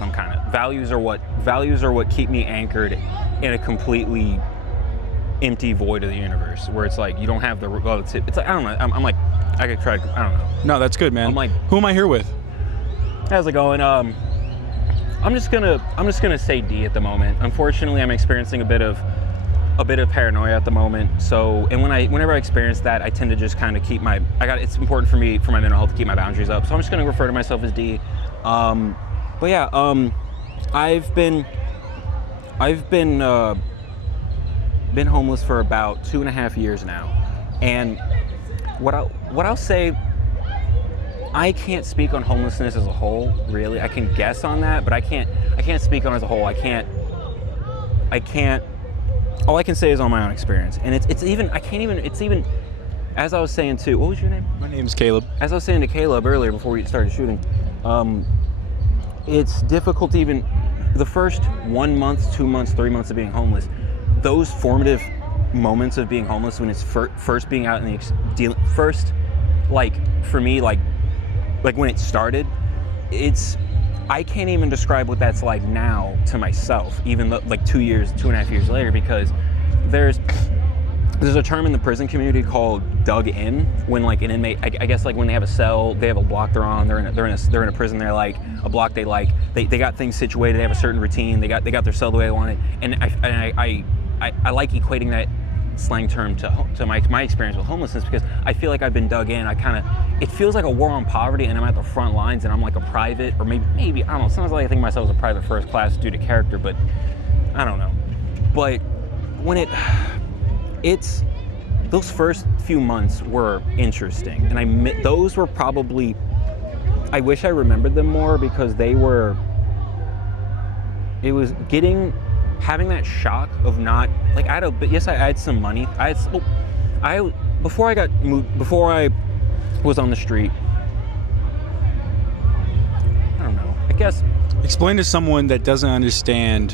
some kind of values are what keep me anchored in a completely empty void of the universe, where it's like you don't have the, well, it's like, I don't know, I'm like, I could try, I don't know. No, that's good, man. I'm like, who am I here with? how's it going? I'm just gonna say D at the moment. Unfortunately, I'm experiencing a bit of paranoia at the moment. So, and whenever I experience that, I tend to just kind of keep it's important for me, for my mental health, to keep my boundaries up. So I'm just gonna refer to myself as D. But yeah, I've been homeless for about 2.5 years now, and what I'll say, I can't speak on homelessness as a whole, really. I can guess on that, but I can't speak on it as a whole. I can't. All I can say is on my own experience, and it's even, as I was saying too. What was your name? My name's Caleb. As I was saying to Caleb earlier before we started shooting, it's difficult to even, the first 1 month, 2 months, 3 months of being homeless, those formative moments of being homeless, when it's first being out in the first, like for me, like when it started, I can't even describe what that's like now to myself, even though, like 2.5 years later, because there's a term in the prison community called dug in, when like an inmate, I guess like when they have a cell, they have a block they're on, they're in a prison, they're like a block, they got things situated, they have a certain routine, they got their cell the way they want it, and I like equating that slang term to my experience with homelessness, because I feel like I've been dug in. It feels like a war on poverty, and I'm at the front lines, and I'm like a private, or maybe I don't know, sometimes I think of myself as a private first class due to character, but I don't know. But when it's those first few months were interesting, and those were probably, I wish I remembered them more, because having that shock of not, like, I had some money. Before I was on the street, I don't know, I guess. Explain to someone that doesn't understand,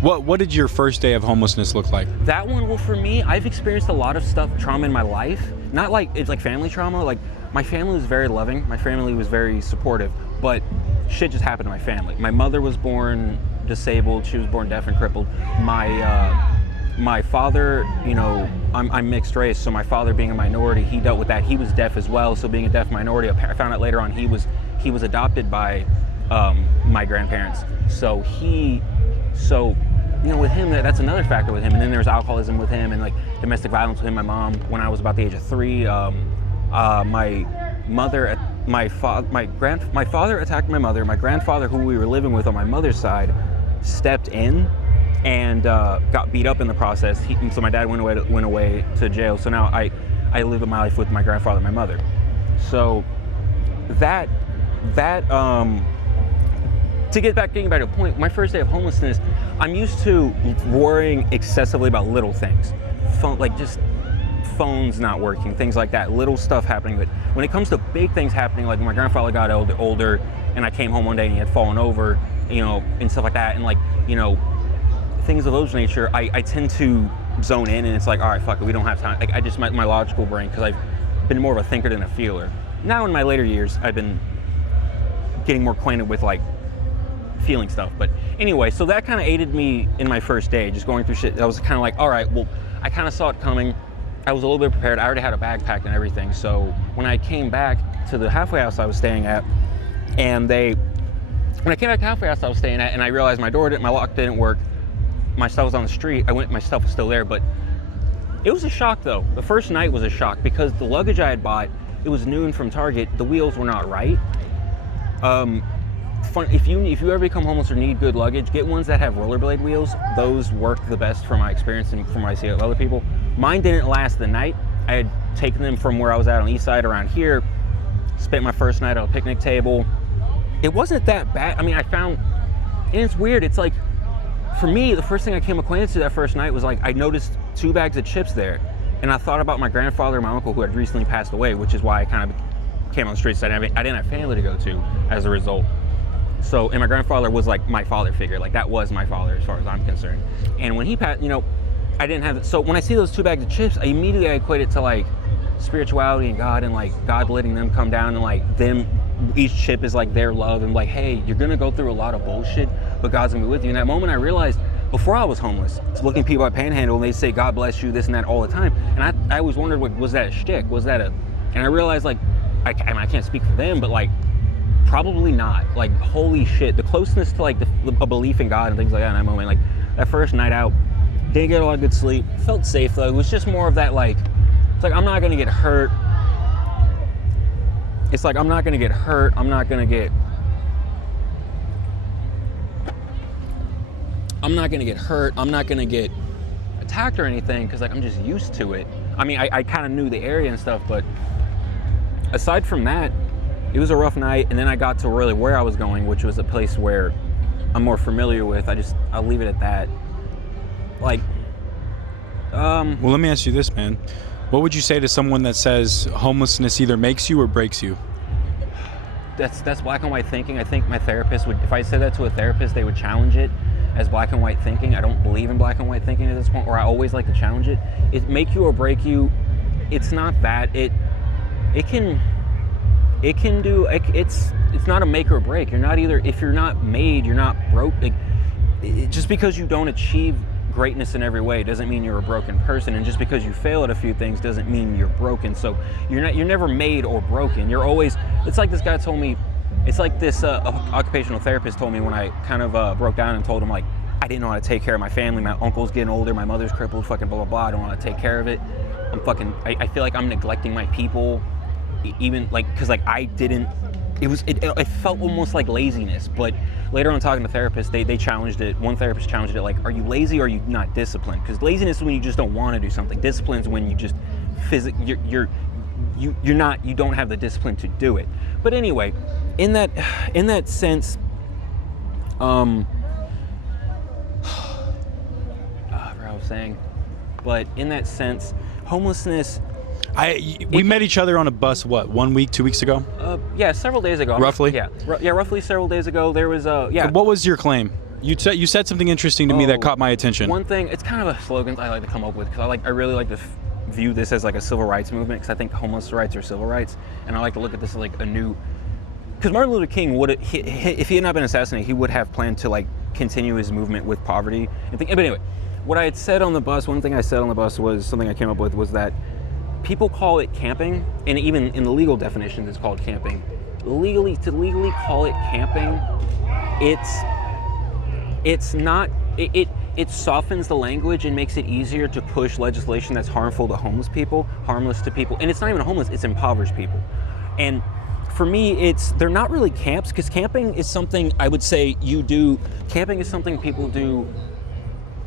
what did your first day of homelessness look like? That one, well, for me, I've experienced a lot of trauma in my life. Not like, it's like family trauma. Like, my family was very loving. My family was very supportive, but shit just happened to my family. My mother was born disabled. She was born deaf and crippled. My father, you know, I'm mixed race, so my father being a minority, he dealt with that. He was deaf as well, so being a deaf minority, I found out later on he was adopted by my grandparents. So you know, with him, that's another factor with him. And then there's alcoholism with him, and like domestic violence with him. My mom, when I was about the age of 3, my father attacked my mother. My grandfather, who we were living with on my mother's side, stepped in and got beat up in the process. So my dad went away to jail. So now I live my life with my grandfather and my mother. So getting back to the point, my first day of homelessness, I'm used to worrying excessively about little things, just phones not working, things like that, little stuff happening. But when it comes to big things happening, like when my grandfather got older, and I came home one day and he had fallen over, you know, and stuff like that, and like, you know, things of those nature, I tend to zone in, and it's like, all right, fuck it, we don't have time. Like, I just, my logical brain, because I've been more of a thinker than a feeler. Now in my later years, I've been getting more acquainted with like feeling stuff. But anyway, so that kind of aided me in my first day, just going through shit. I was kind of like, all right, well, I kind of saw it coming. I was a little bit prepared. I already had a bag packed and everything. So when I came back to the halfway house I was staying at, and when I came back to the halfway house I was staying at, and I realized my lock didn't work, my stuff was on the street, my stuff was still there, but it was a shock though. The first night was a shock, because the luggage I had bought, it was noon from Target, the wheels were not right. If you ever become homeless or need good luggage, get ones that have rollerblade wheels. Those work the best from my experience and from what I see of other people. Mine didn't last the night. I had taken them from where I was at on the east side around here, spent my first night on a picnic table. It wasn't that bad. I mean, and it's weird, it's like, for me, the first thing I came acquainted to that first night was like, I noticed 2 bags of chips there, and I thought about my grandfather and my uncle who had recently passed away, which is why I kind of came on the streets. I didn't have family to go to as a result. So, and my grandfather was like my father figure, like that was my father as far as I'm concerned. And when he passed, you know, I didn't have it. So when I see those 2 bags of chips, I immediately equate it to like, spirituality and God, and like God letting them come down, and like them, each chip is like their love, and like, hey, you're gonna go through a lot of bullshit, but God's gonna be with you. In that moment I realized, before I was homeless, looking people at Panhandle and they say God bless you, this and that all the time, and I always wondered, like, was that a shtick? Was that a, and I realized, like, I can't speak for them, but like, probably not. Like, holy shit, the closeness to like a belief in God and things like that in that moment, like that first night out, didn't get a lot of good sleep, felt safe though. It was just more of that, like, it's like, I'm not gonna get hurt. It's like, I'm not gonna get hurt, I'm not gonna get hurt, I'm not gonna get attacked or anything, because like I'm just used to it. I mean, I kind of knew the area and stuff, but aside from that, it was a rough night. And then I got to really where I was going, which was a place where I'm more familiar with. I'll leave it at that. Like, well, let me ask you this, man. What would you say to someone that says homelessness either makes you or breaks you? That's black and white thinking. I think my therapist would, if I said that to a therapist, they would challenge it as black and white thinking. I don't believe in black and white thinking at this point, or I always like to challenge it. It make you or break you. It's not that. It's not a make or break. You're not either, if you're not made, you're not broke. Just because you don't achieve greatness in every way doesn't mean you're a broken person, and just because you fail at a few things doesn't mean you're broken. So you're never made or broken. You're always, it's like this guy told me, it's like this occupational therapist told me when I kind of broke down and told him, like, I didn't know how to take care of my family. My uncle's getting older, my mother's crippled, fucking blah, blah, blah. I don't want to take care of it. I feel like I'm neglecting my people, even like, cause like I didn't, it felt almost like laziness. But later on talking to therapists, they challenged it. One therapist challenged it, like, are you lazy or are you not disciplined? Because laziness is when you just don't want to do something. Discipline is when you just you don't have the discipline to do it. But anyway, in that sense, I forgot what I was saying, but in that sense, homelessness. We met each other on a bus, what, 1 week, 2 weeks ago? Yeah, several days ago. Roughly? Yeah, roughly several days ago. There was What was your claim? You said something interesting to me that caught my attention. One thing, it's kind of a slogan I like to come up with, because I really like to view this as like a civil rights movement, because I think homeless rights are civil rights, and I like to look at this as like a new, because Martin Luther King would, if he had not been assassinated, he would have planned to like continue his movement with poverty. But anyway, what I had said on the bus, one thing I said on the bus was something I came up with, was that people call it camping, and even in the legal definitions, it's called camping. To legally call it camping, it's not. It softens the language and makes it easier to push legislation that's harmful to homeless people, harmless to people, and it's not even homeless, it's impoverished people. And for me, they're not really camps, because camping is something I would say camping is something people do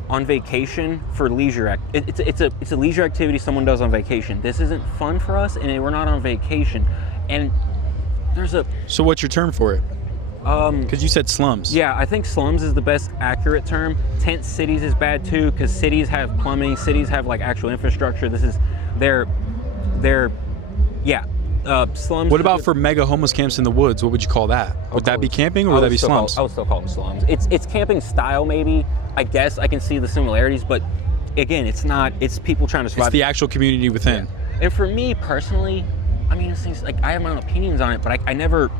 on vacation for leisure. It's a leisure activity someone does on vacation. This isn't fun for us, and we're not on vacation. And So what's your term for it? Because you said slums. Yeah, I think slums is the best accurate term. Tent cities is bad too, because cities have plumbing, cities have like actual infrastructure. This is slums. What about for mega homeless camps in the woods? What would you call that? Would that be camping, or would that be slums? I would still call them slums. It's camping style, maybe. I guess I can see the similarities, but again, it's not. It's people trying to survive. It's the actual community within. Yeah. And for me personally, I mean, it's things like I have my own opinions on it, but I never.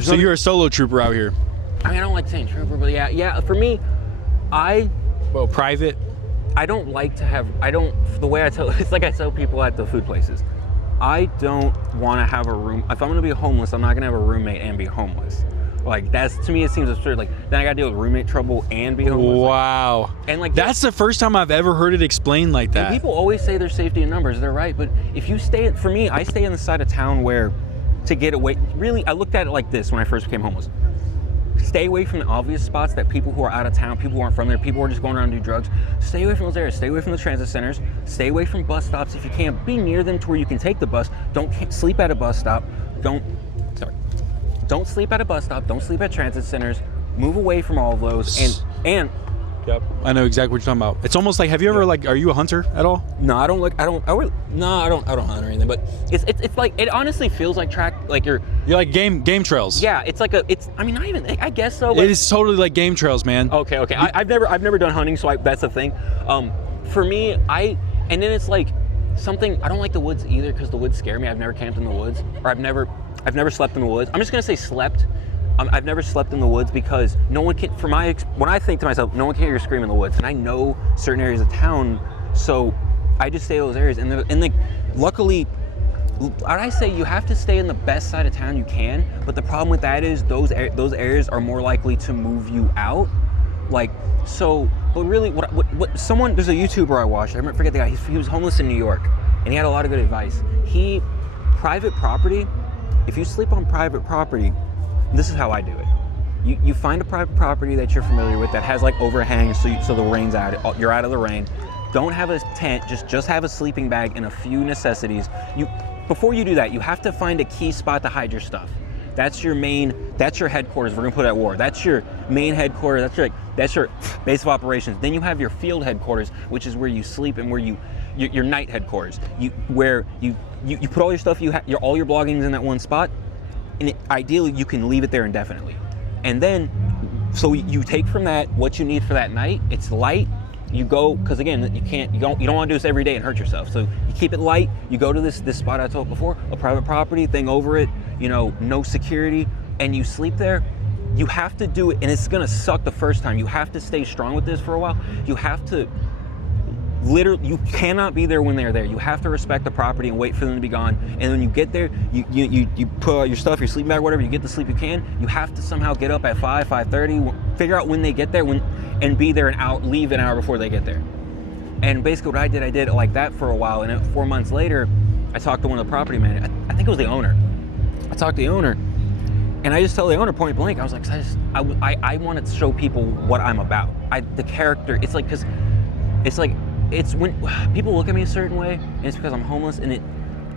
So you're a solo trooper out here. I mean, I don't like saying trooper, but yeah. For me, private. I don't like to have. The way I tell, it's like I tell people at the food places. I don't want to have a room. If I'm going to be homeless, I'm not going to have a roommate and be homeless. Like, to me, it seems absurd. Like, then I got to deal with roommate trouble and be homeless. Wow. And like, that's the first time I've ever heard it explained like that. People always say there's safety in numbers. They're right. But if you for me, I stay on the side of town where, to get away, really, I looked at it like this when I first became homeless. Stay away from the obvious spots that people who are out of town, people who aren't from there, people who are just going around and do drugs, stay away from those areas. Stay away from the transit centers. Stay away from bus stops if you can. Be near them to where you can take the bus. Don't sleep at a bus stop. Don't sleep at a bus stop. Don't sleep at transit centers. Move away from all of those. And yep, I know exactly what you're talking about. It's almost like, have you ever are you a hunter at all? No, I don't hunt or anything. But it's like, it honestly feels like you're like game trails. Yeah, it's like I guess so. It is totally like game trails, man. Okay. I've never done hunting, so that's the thing. For me, and then it's like, something. I don't like the woods either because the woods scare me. I've never camped in the woods, or I've never slept in the woods. I'm just gonna say slept. I've never slept in the woods because no one can. When I think to myself, no one can hear you scream in the woods, and I know certain areas of town, so I just stay in those areas. And like, luckily, I say you have to stay in the best side of town you can. But the problem with that is those areas are more likely to move you out. Like, so, but really, there's a YouTuber I watched, I forget the guy, he was homeless in New York, and he had a lot of good advice. Private property, if you sleep on private property, this is how I do it. You find a private property that you're familiar with that has like overhangs so the rain's out, you're out of the rain. Don't have a tent, just have a sleeping bag and a few necessities. Before you do that, you have to find a key spot to hide your stuff. That's your headquarters. We're gonna put it at war. That's your main headquarters. That's your base of operations. Then you have your field headquarters, which is where you sleep and where your night headquarters. Where you put all your stuff, all your belongings in that one spot, and ideally you can leave it there indefinitely. And then, so you take from that what you need for that night. It's light. You go, because again, you don't want to do this every day and hurt yourself. So you keep it light. You go to this spot I told before, a private property, thing over it, no security, and you sleep there. You have to do it, and it's gonna suck the first time. You have to stay strong with this for a while. You have to you cannot be there when they're there. You have to respect the property and wait for them to be gone. And when you get there, you put out your stuff, your sleeping bag, whatever, you get the sleep you can. You have to somehow get up at 5:30, figure out when they get there, and be there leave an hour before they get there. And basically what I did like that for a while, and 4 months later, I talked to one of the property managers. I think it was the owner. I talked to the owner, and I just tell the owner point blank, I was like, I wanted to show people what I'm about. The character, it's like, because it's when people look at me a certain way, and it's because I'm homeless, and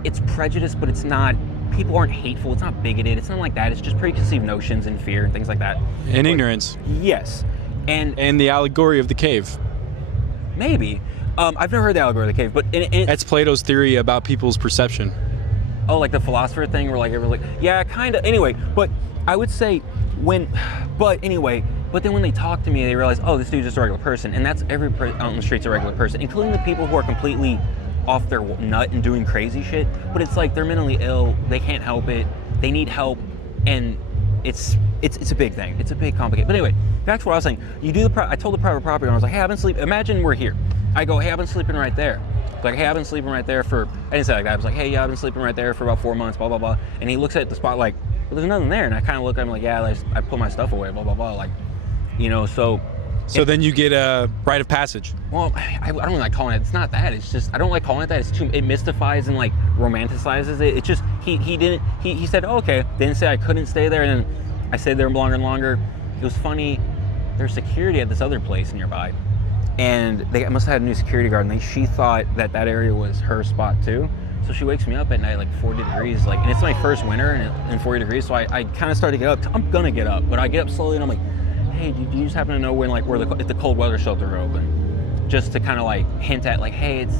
it's prejudice, but it's not, people aren't hateful, it's not bigoted, it's not like that, it's just preconceived notions and fear and things like that. And ignorance. Yes. And the allegory of the cave. Maybe. I've never heard the allegory of the cave, but that's Plato's theory about people's perception. Oh, like the philosopher thing where like everyone's like, yeah, kind of. Anyway, but I would say but then when they talk to me, they realize, oh, this dude's just a regular person. And that's every person on the street's a regular person, including the people who are completely off their nut and doing crazy shit. But it's like they're mentally ill, they can't help it, they need help, and it's a big thing. It's a big complicated. But anyway, back to what I was saying. I told the private property owner, I was like, hey, I've been sleeping. Imagine we're here. I go, hey, I've been sleeping right there. Like, hey, I've been sleeping right there for, I didn't say like that. I was like, hey, yeah, I've been sleeping right there for about 4 months, blah, blah, blah. And he looks at the spot like, well, there's nothing there. And I kind of look at him like, yeah, I put my stuff away, blah, blah, blah. Like, so. So then you get a rite of passage. Well, I don't like calling it. It's not that. It's just, I don't like calling it that. It mystifies and like romanticizes it. It's just, he said, oh, okay. They didn't say I couldn't stay there. And then I stayed there longer and longer. It was funny. There's security at this other place nearby. And they must have had a new security guard, and she thought that area was her spot too. So she wakes me up at night like 40 degrees, and it's my first winter and 40 degrees. So I kind of started to get up. I'm gonna get up, but I get up slowly, and I'm like, hey, do you just happen to know when if the cold weather shelter are open? Just to kind of like hint at like, hey, it's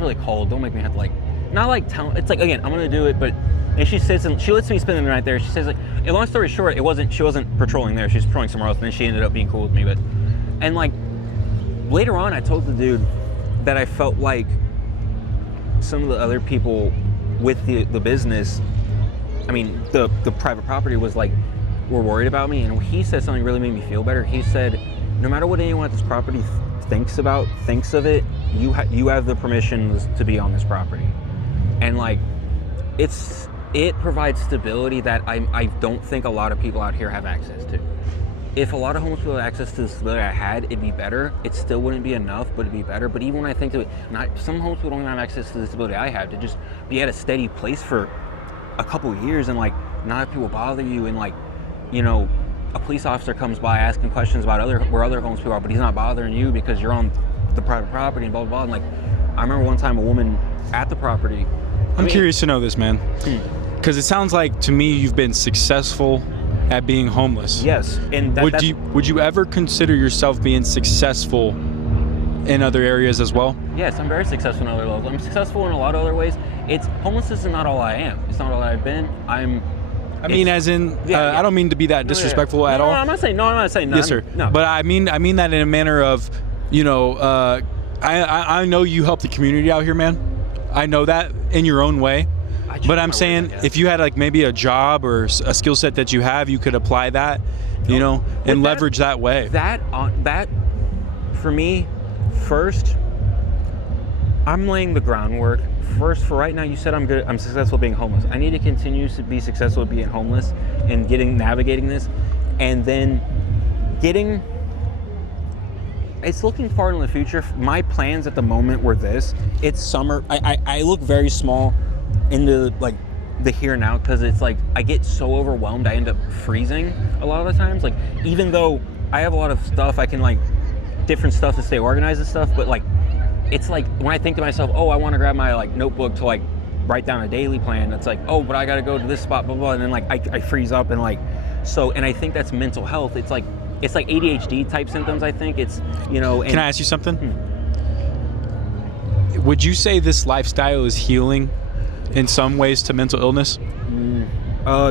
really cold. Don't make me have to like, not like tell. It's like, again, I'm gonna do it, but. And she sits and she lets me spend the night there. She says like, and long story short, she wasn't patrolling there. She was patrolling somewhere else, and then she ended up being cool with me. And like later on, I told the dude that I felt like some of the other people with the business, I mean the private property was like, were worried about me. And he said something really made me feel better. He said, no matter what anyone at this property thinks of it, you have the permission to be on this property. And like, it provides stability that I don't think a lot of people out here have access to. If a lot of homeless people had access to the stability I had, it'd be better. It still wouldn't be enough, but it'd be better. But even when I think of it, some homeless people don't even have access to the stability I have, to just be at a steady place for a couple of years and like not have people bother you, and like, a police officer comes by asking questions about where other homeless people are, but he's not bothering you because you're on the private property and blah, blah, blah. And like, I remember one time a woman at the property. I'm curious to know this, man. Because it sounds like to me you've been successful at being homeless. Yes, and would you ever consider yourself being successful in other areas as well? Yes, I'm very successful in other levels. I'm successful in a lot of other ways. Homelessness is not all I am. It's not all I've been. I don't mean to be that disrespectful at all. I'm not saying no. Yes, sir. No. But I mean that in a manner of, I know you help the community out here, man. I know that in your own way. But I'm saying words, if you had like maybe a job or a skill set that you have, you could apply that, you know, and leverage that way. That for me, first, I'm laying the groundwork. First, for right now, you said I'm successful being homeless. I need to continue to be successful at being homeless and navigating this, and then it's looking far in the future. My plans at the moment were this. It's summer. I look very small into like the here and now, because it's like I get so overwhelmed I end up freezing a lot of the times. Like, even though I have a lot of stuff, I can like different stuff to stay organized and stuff, but like it's like when I think to myself, oh, I want to grab my like notebook to like write down a daily plan, it's like, oh, but I gotta go to this spot, blah blah, and then like I freeze up, and like so, and I think that's mental health. It's like ADHD type symptoms, I think. It's, you know. Can I ask you something? Would you say this lifestyle is healing in some ways to mental illness?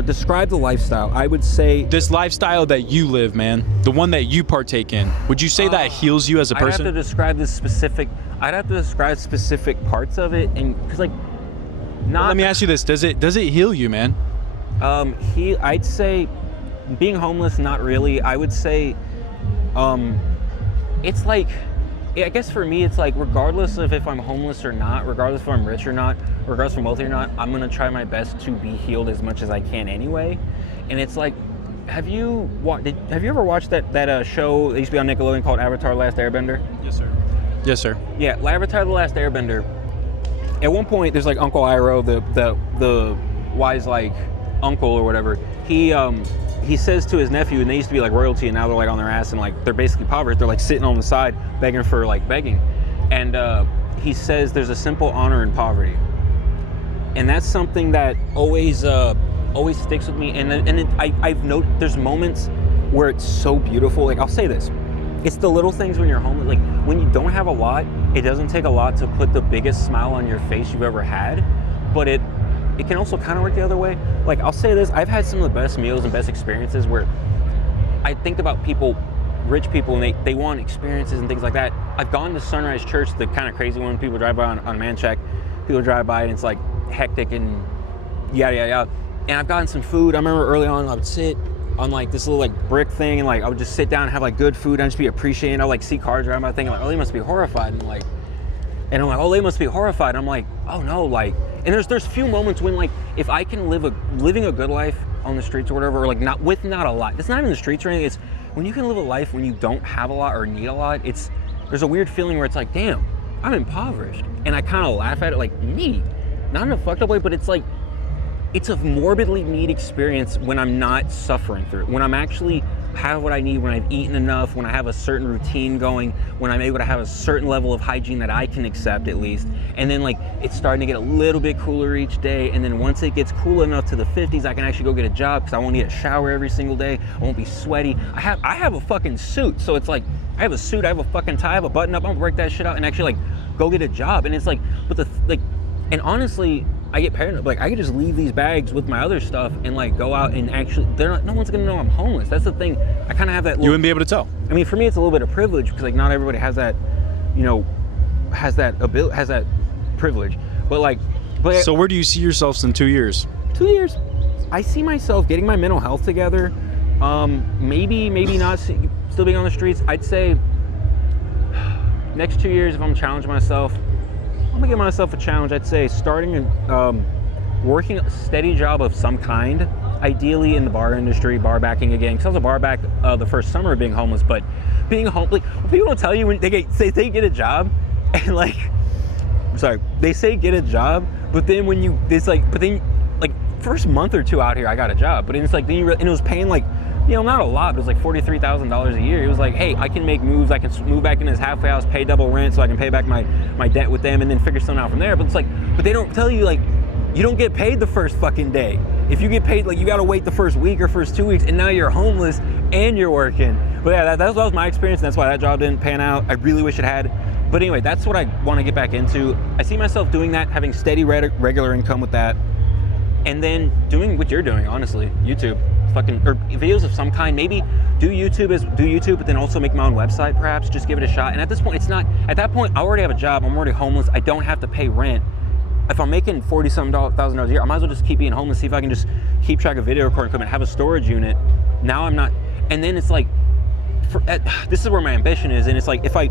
Describe the lifestyle. I would say this lifestyle that you live, man, the one that you partake in, would you say that heals you as a person? I'd have to describe specific parts of it, and because like let me ask you this, does it heal you, man? I'd say being homeless, not really. I would say it's like, I guess for me, it's like regardless of if I'm homeless or not, regardless if I'm rich or not, regardless if I'm wealthy or not, I'm gonna try my best to be healed as much as I can anyway. And it's like, have you ever watched that show that used to be on Nickelodeon called Avatar: The Last Airbender? Yes, sir. Yes, sir. Yeah, Avatar: The Last Airbender. At one point, there's like Uncle Iroh, the wise like uncle or whatever. He says to his nephew, and they used to be like royalty, and now they're like on their ass and like they're basically impoverished. They're like sitting on the side begging for like begging, and he says there's a simple honor in poverty, and that's something that always sticks with me. I've noted there's moments where it's so beautiful. Like, I'll say this, it's the little things when you're homeless. Like, when you don't have a lot, it doesn't take a lot to put the biggest smile on your face you've ever had, but it can also kind of work the other way. Like, I'll say this, I've had some of the best meals and best experiences where I think about people, rich people, and they want experiences and things like that. I've gone to Sunrise Church, the kind of crazy one people drive by on Manchac. People drive by and it's like hectic and yada yada yada. And I've gotten some food. I remember early on I would sit on like this little like brick thing, and like I would just sit down and have like good food and just be appreciating. I'd like see cars driving by thinking like, oh, they must be horrified, and I'm like, oh, they must be horrified. I'm like, oh no, like, and there's few moments when like, if I can living a good life on the streets or whatever, or like not a lot. It's not even the streets or anything. It's when you can live a life when you don't have a lot or need a lot. There's a weird feeling where it's like, damn, I'm impoverished, and I kind of laugh at it like, me, not in a fucked up way, but it's like, it's a morbidly neat experience when I'm not suffering through it, when I'm actually have what I need, when I've eaten enough, when I have a certain routine going, when I'm able to have a certain level of hygiene that I can accept at least. And then like it's starting to get a little bit cooler each day, and then once it gets cool enough to the 50s, I can actually go get a job because I won't need a shower every single day. I won't be sweaty. I have a fucking suit, so it's like I have a suit, I have a fucking tie, I have a button up. I'm gonna break that shit out and actually like go get a job. And it's like, but and honestly, I get paranoid. Like, I could just leave these bags with my other stuff and like go out and actually, no one's gonna know I'm homeless. That's the thing. I kind of have that. You wouldn't be able to tell. I mean, for me, it's a little bit of privilege because like not everybody has that, you know, has that privilege. But so where do you see yourselves in 2 years? 2 years, I see myself getting my mental health together. Maybe not still being on the streets. I'd say next 2 years, if I'm challenging myself, I'm gonna give myself a challenge. I'd say starting working a steady job of some kind, ideally in the bar industry, bar backing again. Because I was a bar back the first summer of being homeless, but being homeless, like, what people don't tell you when they get a job, and like, they say get a job, but then first month or two out here, I got a job, but it's like, and it was paying like, you know, not a lot, but it was like $43,000 a year. It was like, hey, I can make moves. I can move back in this halfway house, pay double rent so I can pay back my debt with them, and then figure something out from there. But it's like, but they don't tell you, like, you don't get paid the first fucking day. If you get paid, like, you gotta wait the first week or first 2 weeks, and now you're homeless and you're working. But yeah, that was my experience, and that's why that job didn't pan out. I really wish it had. But anyway, that's what I want to get back into. I see myself doing that, having steady regular income with that, and then doing what you're doing, honestly, YouTube. Or videos of some kind. Maybe do YouTube, but then also make my own website, perhaps. Just give it a shot. And at this point, I already have a job. I'm already homeless. I don't have to pay rent. if I'm making $40,000 a year, I might as well just keep being homeless. See if I can just keep track of video recording equipment, have a storage unit. Now I'm not, and then it's like, this is where my ambition is, and it's like if I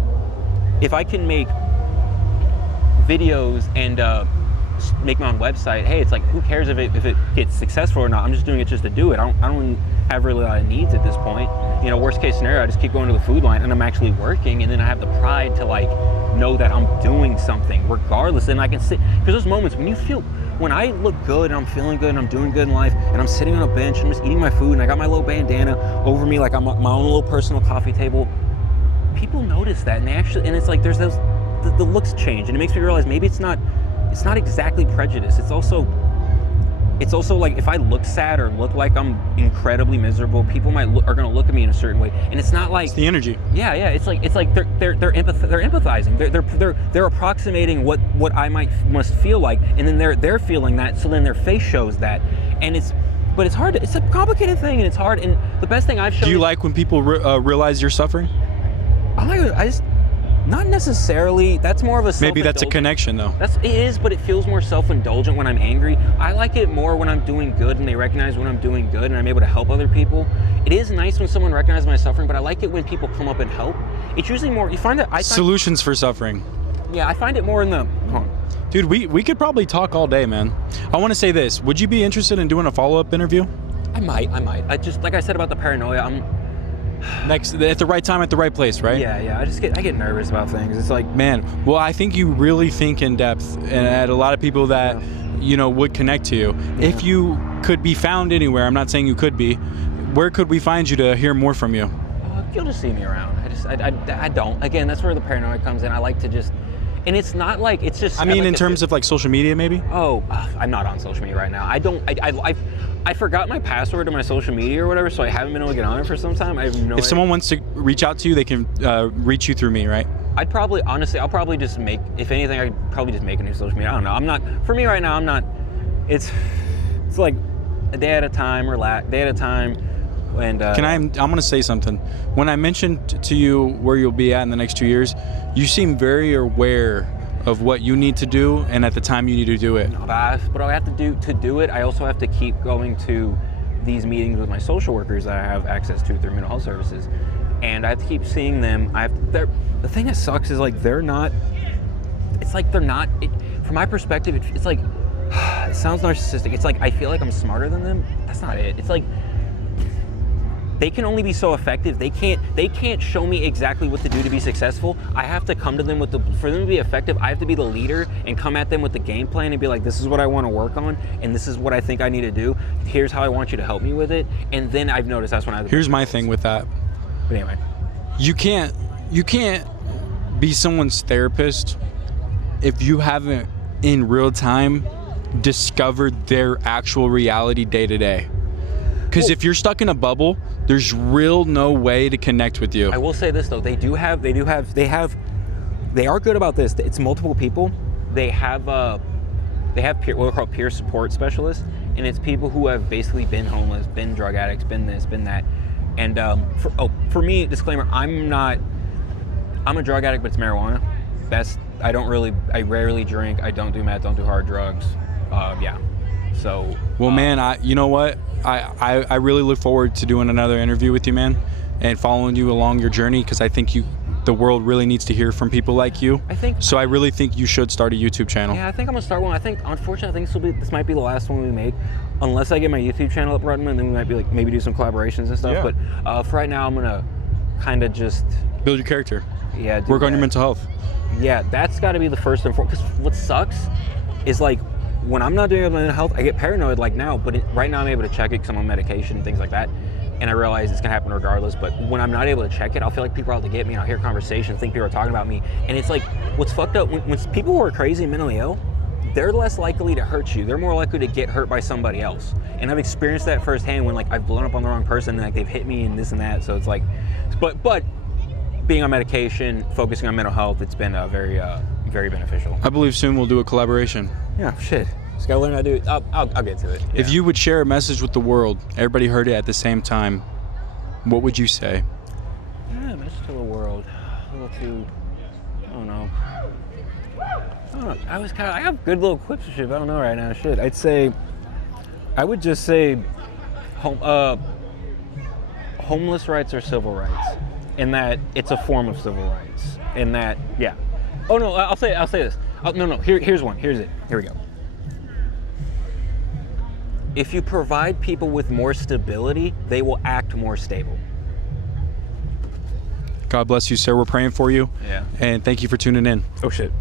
can make videos and make my own website, hey, it's like, who cares if it gets successful or not? I'm just doing it just to do it. I don't have really a lot of needs at this point. You know, worst case scenario, I just keep going to the food line and I'm actually working, and then I have the pride to like know that I'm doing something regardless. And I can sit, because those moments when I look good and I'm feeling good and I'm doing good in life and I'm sitting on a bench and I'm just eating my food and I got my little bandana over me like I'm at my own little personal coffee table, people notice that, and it's like there's the looks change, and it makes me realize maybe it's not exactly prejudice. It's also like if I look sad or look like I'm incredibly miserable, people are going to look at me in a certain way, and it's not like it's the energy. Yeah. It's like they're empathizing. They're approximating what I must feel like, and then they're feeling that. So then their face shows that, but it's hard. It's a complicated thing, and it's hard. And the best thing I've shown. Do you like when people realize you're suffering? I just. Not necessarily. That's more of a maybe that's a connection though. It is, but it feels more self-indulgent when I'm angry. I like it more when I'm doing good and they recognize when I'm doing good and I'm able to help other people. It is nice when someone recognizes my suffering, but I like it when people come up and help. It's usually more, you find that solutions for suffering. Yeah, I find it more in the. Dude, we could probably talk all day, man. I want to say this. Would you be interested in doing a follow-up interview? I might. I just, like I said about the paranoia, next at the right time at the right place, right? Yeah. I get nervous about things. It's like, man, well, I think you really think in depth, and at a lot of people that would connect to you. Yeah. If you could be found anywhere, I'm not saying you could be, where could we find you to hear more from you? You'll just see me around. I don't. Again, that's where the paranoia comes in. I like to just, and it's not like, it's just. I mean, in terms of like social media, maybe. Oh, I'm not on social media right now. I forgot my password to my social media or whatever, so I haven't been able to get on it for some time. I have no idea. If someone wants to reach out to you, they can reach you through me, right? I'll probably just make, if anything, I'd probably just make a new social media. I don't know. I'm not, for me right now, I'm not, it's like a day at a time, and I'm going to say something. When I mentioned to you where you'll be at in the next 2 years, you seem very aware of what you need to do and at the time you need to do it. But I have to do it. I also have to keep going to these meetings with my social workers that I have access to through mental health services, and I have to keep seeing them. The thing that sucks is like they're not. From my perspective, it's like it sounds narcissistic. It's like I feel like I'm smarter than them. That's not it. It's like they can only be so effective. They can't show me exactly what to do to be successful. I have to come to them for them to be effective, I have to be the leader and come at them with the game plan and be like, this is what I want to work on and this is what I think I need to do. Here's how I want you to help me with it. And then I've noticed that's when I have the Here's my thing with that. But anyway. You can't be someone's therapist if you haven't in real time discovered their actual reality day to day. Because if you're stuck in a bubble, there's no way to connect with you. I will say this though, they are good about this. It's multiple people. They have what we call peer support specialists, and it's people who have basically been homeless, been drug addicts, been this, been that. And for me, disclaimer, I'm a drug addict, but it's marijuana. I rarely drink. I don't do meth, don't do hard drugs. So. Well, man, you know what? I really look forward to doing another interview with you, man, and following you along your journey, because I think the world really needs to hear from people like you. I really think you should start a YouTube channel. Yeah, I think I'm gonna start one. Unfortunately, this might be the last one we make, unless I get my YouTube channel up running, and then we might be like maybe do some collaborations and stuff. Yeah. But for right now, I'm gonna kind of just build your character. Yeah. Work on your mental health. Yeah, that's got to be the first and foremost. Because what sucks is like, when I'm not doing my mental health, I get paranoid like now, but right now I'm able to check it because I'm on medication and things like that. And I realize it's gonna happen regardless, but when I'm not able to check it, I'll feel like people are out to get me and I'll hear conversations, think people are talking about me. And it's like, what's fucked up, when people who are crazy and mentally ill, they're less likely to hurt you. They're more likely to get hurt by somebody else. And I've experienced that firsthand when like I've blown up on the wrong person and like they've hit me and this and that. So it's like, but being on medication, focusing on mental health, it's been very beneficial. I believe soon we'll do a collaboration. Yeah, shit. Just gotta learn how to do it. I'll get to it. Yeah. If you would share a message with the world, everybody heard it at the same time, what would you say? Yeah, message to the world. A little too, I don't know. I have good little quips and shit, but I don't know right now. Shit, I would just say, homeless rights are civil rights, in that it's a form of civil rights, in that, yeah. Oh no, I'll say this. No, here's one. Here's it. Here we go. If you provide people with more stability, they will act more stable. God bless you, sir. We're praying for you. Yeah. And thank you for tuning in. Oh shit.